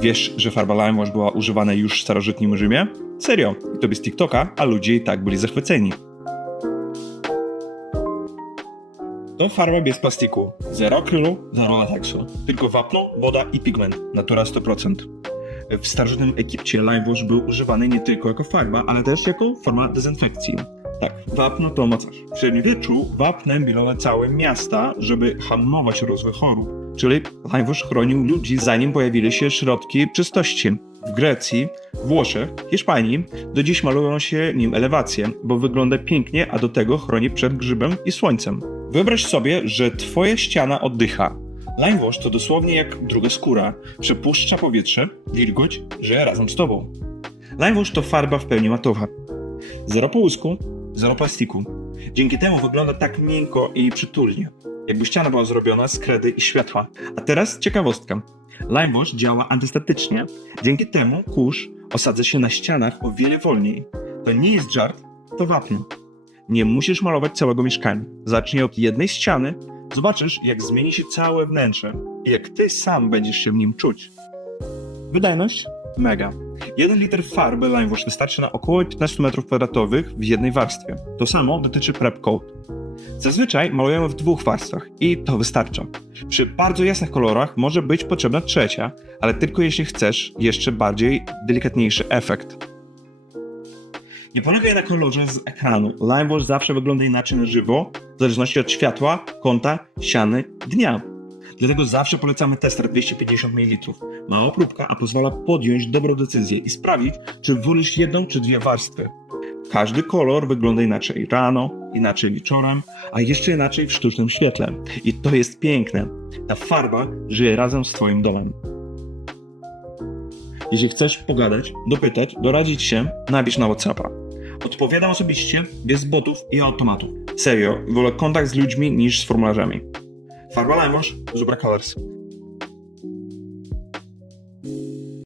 Wiesz, że farba LimeWash była używana już w starożytnym Rzymie? Serio, i to bez TikToka, a ludzie i tak byli zachwyceni. To farba bez plastiku. Zero krylu, zero lateksu. Tylko wapno, woda i pigment. Natura 100%. W starożytnym Egipcie limewash był używany nie tylko jako farba, ale też jako forma dezynfekcji. Tak, wapno to mocarz. W średniowieczu wapnem bilono całe miasta, żeby hamować rozwój chorób czyli Lajwusz chronił ludzi, zanim pojawili się środki czystości. W Grecji, Włoszech, Hiszpanii do dziś malują się nim elewacje, bo wygląda pięknie, a do tego chroni przed grzybem i słońcem. Wyobraź sobie, że twoja ściana oddycha. Limewash to dosłownie jak druga skóra. Przepuszcza powietrze, wilgoć, żyje razem z tobą. Limewash to farba w pełni matowa. Zero połysku, zero plastiku. Dzięki temu wygląda tak miękko i przytulnie jakby ściana była zrobiona z kredy i światła. A teraz ciekawostka. Limewash działa antystatycznie. Dzięki temu kurz osadza się na ścianach o wiele wolniej. To nie jest żart, to wapno. Nie musisz malować całego mieszkania. Zacznij od jednej ściany, zobaczysz jak zmieni się całe wnętrze i jak ty sam będziesz się w nim czuć. Wydajność? Mega. 1 liter farby Limewash wystarczy na około 15 m2 w jednej warstwie. To samo dotyczy Prep Coat. Zazwyczaj malujemy w dwóch warstwach i to wystarcza. Przy bardzo jasnych kolorach może być potrzebna trzecia, ale tylko jeśli chcesz jeszcze bardziej delikatniejszy efekt. Nie polegaj na kolorze z ekranu. Limewash zawsze wygląda inaczej na żywo, w zależności od światła, kąta, ściany, dnia. Dlatego zawsze polecamy tester 250 ml. Mała próbka, a pozwala podjąć dobrą decyzję i sprawdzić, czy wolisz jedną czy dwie warstwy. Każdy kolor wygląda inaczej rano, inaczej wieczorem, a jeszcze inaczej w sztucznym świetle. I to jest piękne. Ta farba żyje razem z Twoim domem. Jeśli chcesz pogadać, dopytać, doradzić się, napisz na WhatsAppa. Odpowiadam osobiście, bez botów i automatów. Serio, wolę kontakt z ludźmi niż z formularzami. Farba Limosz, Zubra Colors.